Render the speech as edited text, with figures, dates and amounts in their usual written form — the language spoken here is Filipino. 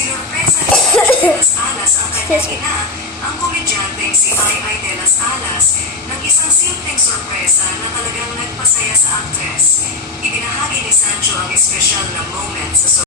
Sinurpresa ni Sancho de las Alas ang kanyang ina, ang komedyanteng si Ai de las Alas, ng isang simpleng sorpresa na talagang nagpasaya sa aktres. Ibinahagi ni Sancho ang espesyal na moment sa